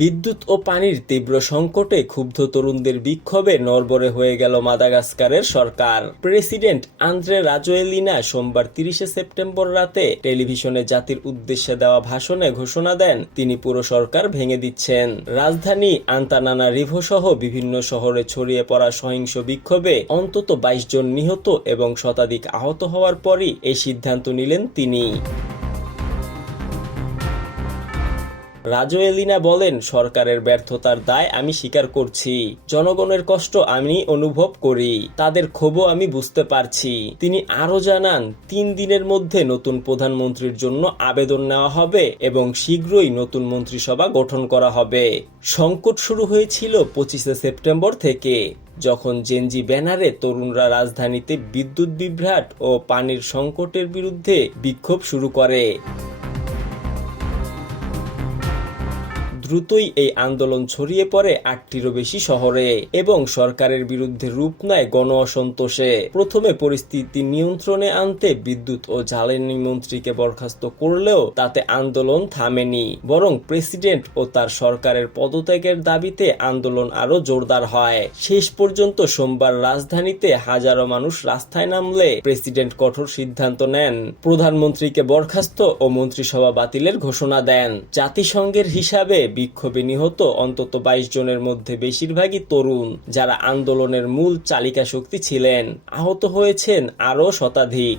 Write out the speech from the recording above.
বিদ্যুৎ ও পানির তীব্র সংকটে ক্ষুব্ধ তরুণদের বিক্ষোভে নরবরে হয়ে গেল মাদাগাস্কারের সরকার। প্রেসিডেন্ট আন্দ্রে রাজোয়েলিনা সোমবার তিরিশে সেপ্টেম্বর রাতে টেলিভিশনে জাতির উদ্দেশ্যে দেওয়া ভাষণে ঘোষণা দেন, তিনি পুরো সরকার ভেঙে দিচ্ছেন। রাজধানী আন্তানানা রিভো সহ বিভিন্ন শহরে ছড়িয়ে পড়া সহিংস বিক্ষোভে অন্তত বাইশ জন নিহত এবং শতাধিক আহত হওয়ার পরই এই সিদ্ধান্ত নিলেন তিনি। রাজোয়েলিনা বলেন, সরকারের ব্যর্থতার দায় আমি স্বীকার করছি। জনগণের কষ্ট আমি অনুভব করি। তাদের ক্ষোভও আমি বুঝতে পারছি। তিনি আরও জানান, তিন দিনের মধ্যে নতুন প্রধানমন্ত্রীর জন্য আবেদন নেওয়া হবে এবং শীঘ্রই নতুন মন্ত্রিসভা গঠন করা হবে। সংকট শুরু হয়েছিল পঁচিশে সেপ্টেম্বর থেকে, যখন জেনজি ব্যানারে তরুণরা রাজধানীতে বিদ্যুৎ বিভ্রাট ও পানির সংকটের বিরুদ্ধে বিক্ষোভ শুরু করে। দ্রুতই এই আন্দোলন ছড়িয়ে পড়ে আটটিরও বেশি শহরে এবং সরকারের বিরুদ্ধে রূপ নেয় গণ অসন্তোষে। প্রথমে পরিস্থিতি নিয়ন্ত্রণে আনতে বিদ্যুৎ ও জ্বালানি মন্ত্রীকে বরখাস্ত করলেও তাতে আন্দোলন থামেনি। বরং প্রেসিডেন্ট ও তার সরকারের পদত্যাগের দাবিতে আন্দোলন আরও জোরদার হয়। শেষ পর্যন্ত সোমবার রাজধানীতে হাজারো মানুষ রাস্তায় নামলে প্রেসিডেন্ট কঠোর সিদ্ধান্ত নেন। প্রধানমন্ত্রীকে বরখাস্ত ও মন্ত্রিসভা বাতিলের ঘোষণা দেন। জাতিসংঘের হিসাবে বিক্ষোভে নিহত অন্তত বাইশ জনের মধ্যে বেশিরভাগই তরুণ, যারা আন্দোলনের মূল চালিকা শক্তি ছিলেন। আহত হয়েছেন আরও শতাধিক।